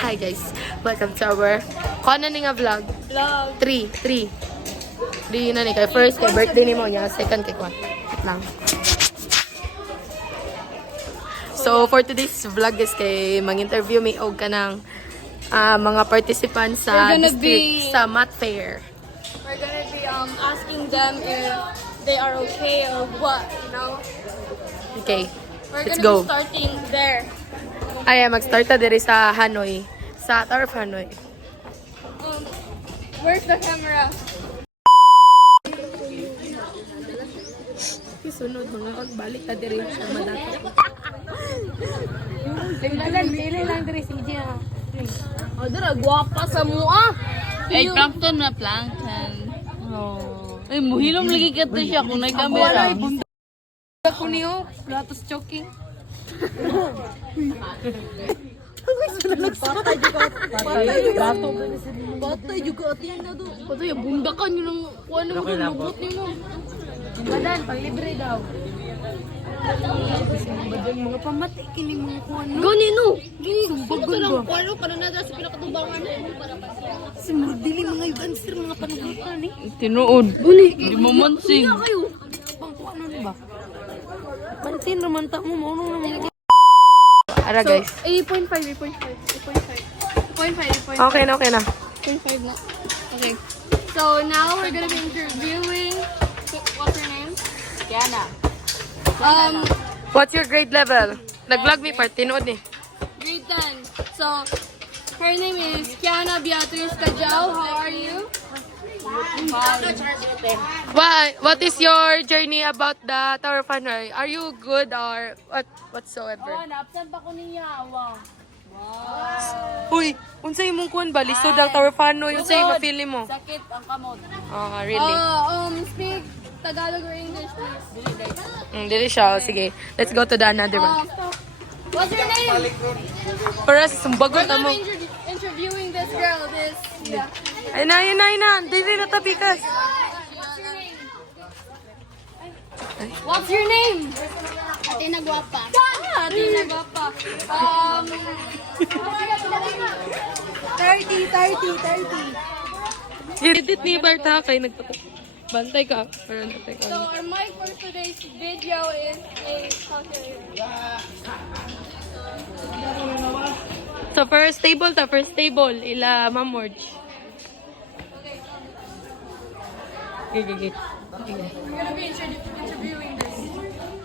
Hi guys, welcome to our na nga vlog. Vlog. 3 na ni kay first kay birthday ni mo niya, second kay Kwan. Lang. So for today's vlog is kay mang-interview may og kanang mga participants sa district sa math fair. We're gonna be asking them if they are okay or what, you know. Okay. We're Let's gonna go. be starting there. Ay, mag-start ta diri sa Hanoi. Sa Tower of Hanoi. Where's the camera? Sunod mga kon balik ta diri sa Madato. Dili lang diri si Gia. Oh, dira gwapa sa mua. Ay, plankton na plankton. Oh. Ay, muhilom lagi ka to siya kung may camera. Ako niyo, platos choking. Patay juga atiyan na do. Patay bundakan yun ang ano mo lubot niyo. Badan, panglibre daw. Mga pamati kini mga kuan. Gani no. Gini sumbagon ba? Kuano para na sa pinakatubangan. Si Murdili mga yugan sir mga panugutan ni. Tinuod. Di mo mansing. Kayo. Pang kuano ba? Pansin naman ta mo mo naman. Ara guys. 8.5. Okay na, okay na. 0.5 na. Okay. So now we're gonna be interviewing. What's her name? Kiana. What's your grade level? Nag-vlog me part, tinood ni. Grade 10. So her name is Kiana Beatriz Cajao. How are you? What is your journey about the Tower of Hanoi? Are you good or whatsoever? Na-absent pa ko niya. Wow. Uy, unsay imong kuan ba? Lisod ang Tower of Hanoi, unsay mapili mo? Sakit ang kamot. Ah, really? Speak Tagalog or English, please. Dili siya. Sige, let's go to the another one. What's your name? For us, sumbagot We're gonna mo. be interviewing this girl. Yeah. Ay na. Dili na tapikas. What's your name? Atina Guapa. Atina Guapa. 30. Edit ni Barta kay bantay ka. Pero natay ka. So our mic for today's video is a So first table, ila Ma'am Morge. Okay. We're gonna be interviewing this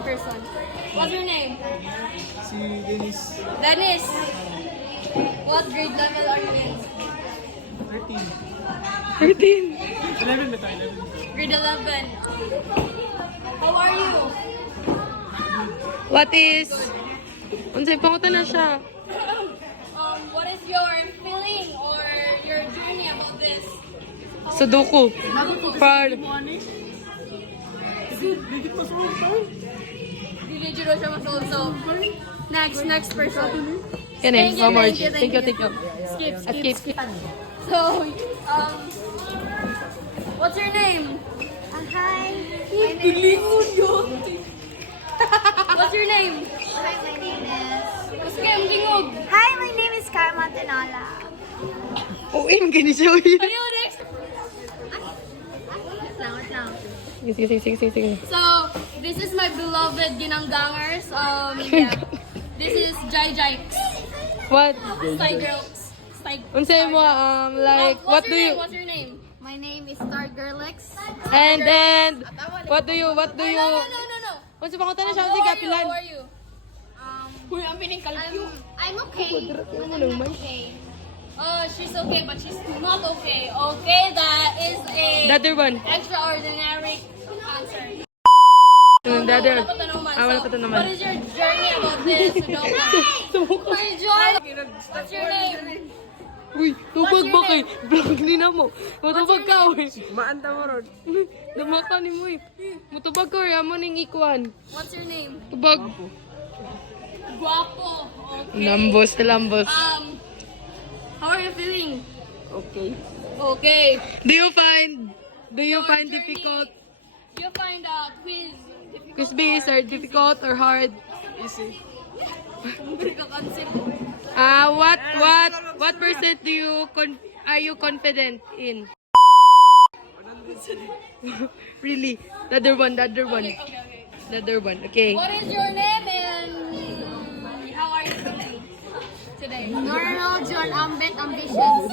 person. What's your name? Si Dennis. Dennis. What grade level are you in? 13. 11 ba tayo? 11. Grade 11. How are you? What is... Unsay pangutan na siya. What is your feeling or your journey about this? Sudoku. Par. Dili juro siya masolve. So, next person. Kani, Ma'am Morge. Thank you. Skip. So, what's your name? Hi. My name is... What's your name? Hi, my name is... Sige, ang tingog. Hi, my name is Karma Tenola. Oh, gani siya. Ayo, next. Wait lang. Sige. So, this is my beloved Ginanggangers. Yeah. This is Jai Jikes. What? Style girls. Unsay mo, like, what do you... What's your name? My name is Star Girlex. And, what do you... No. Unsay pangutan na siya, unsay How kapilan. are you? I'm okay. I'm not okay. She's okay, but she's not okay. Okay, that is a The other one. extraordinary answer. The other. Wala pa to naman. What is your journey about this? My joy. What's your name? Uy, tubag ba kay? Vlog ni na mo. Mutubag ka, uy. Maanta mo ron. Damaka ni mo, eh. Mutubag ka, uy. Amo ning ikuan. What's your name? Tubag. Guapo. Okay. Lambos. How are you feeling? Okay. Okay. Do you find difficult? You find quiz. Quiz B, sir, difficult or hard? Easy. What percent do you are you confident in? Really? The other one. The other one. Okay. What is your name and how are you feeling today? Normal, John, Ambitions.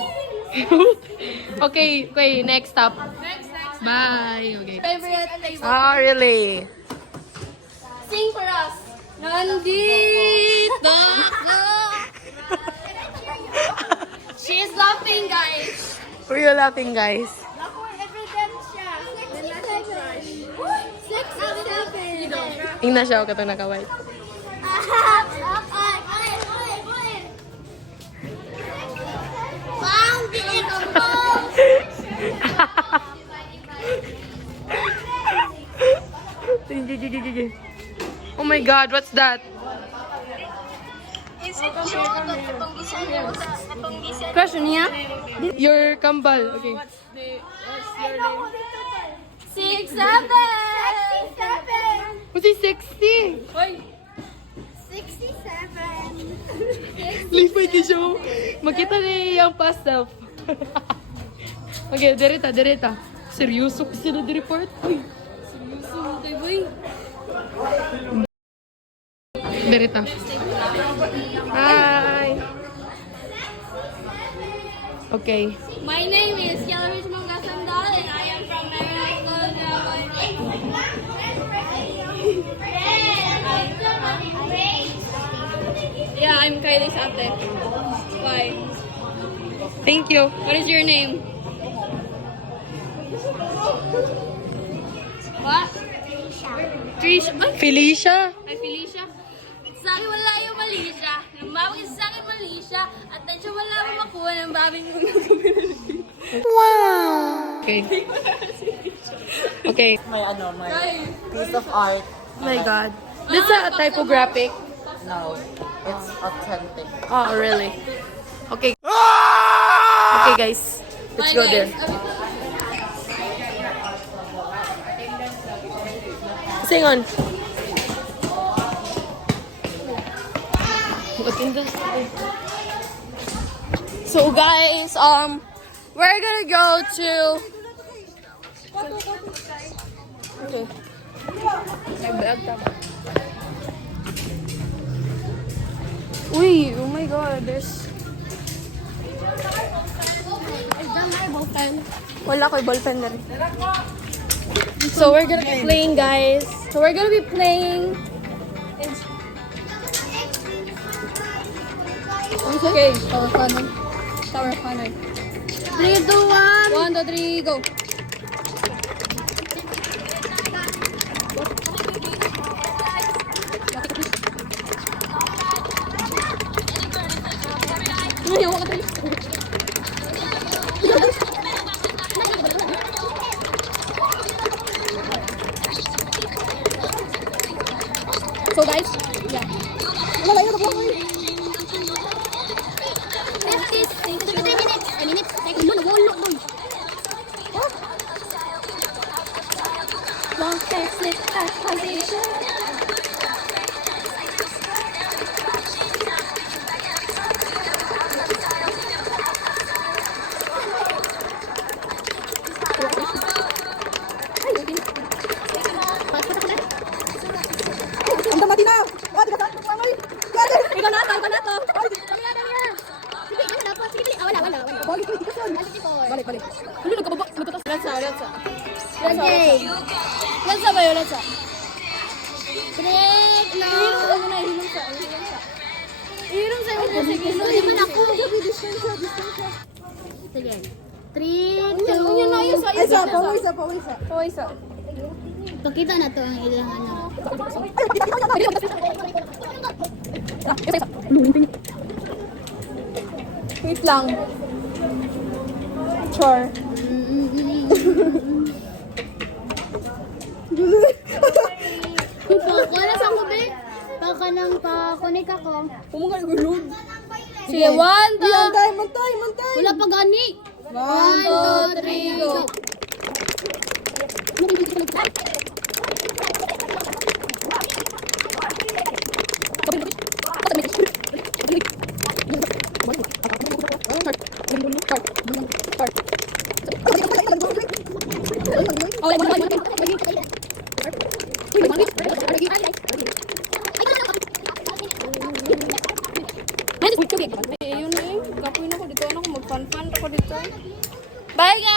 Okay, next stop. Next. Bye. Okay. Favorite place. Oh, really? Sing for us. Nandito ako. She's laughing, guys. Who are you laughing, guys? Tingnan siya, katong naka-white. Oh my God, what's that? Question niya? Your kambal. Okay. 6, 7. What's it, 60? 67. Please, may kisyo. Makita niya yung past self. Okay, direta. Seryoso ko sila di-report? Uy, seryoso mo tayo, boy. Direta. Hi. Okay. My name is Yellowish Mangasandal and I am from Maryland. Yeah, I'm Kylie's ate. Why? Thank you. What is your name? What? Trish. Felicia. Ay, Felicia. Sa akin wala yung Malaysia. Lumawag sa akin Malaysia. At then siya wala akong makuha ng babing yung Okay. Okay. My piece of art. Oh my God. That's a typographic. No, it's authentic. Oh, really? Okay. Okay, guys. Let's go there. Sing on. So guys, we're gonna go to okay. Uy, oh my God, there's wala ko ballpen na rin. So we're gonna be playing, guys. So we're gonna be playing. Okay, Tower Connor. 3, 2, 1. 1, 2, 3, go. So guys, yeah. Long text with position. Okay. Let's up. Break na. Inom sa. Sige. Naman ako. Sige. 3, 2. Isa. Pakita na to ang ilang ano. Wait lang. Char. Wala sa kubi. Baka nang pa-connect ako. Sige, 1, 2. Wala pa gani. 1, 2, 3, go. Ayun na eh. Kapoy na ko dito. Ano ko mag-fun-fun ako dito. Bye guys!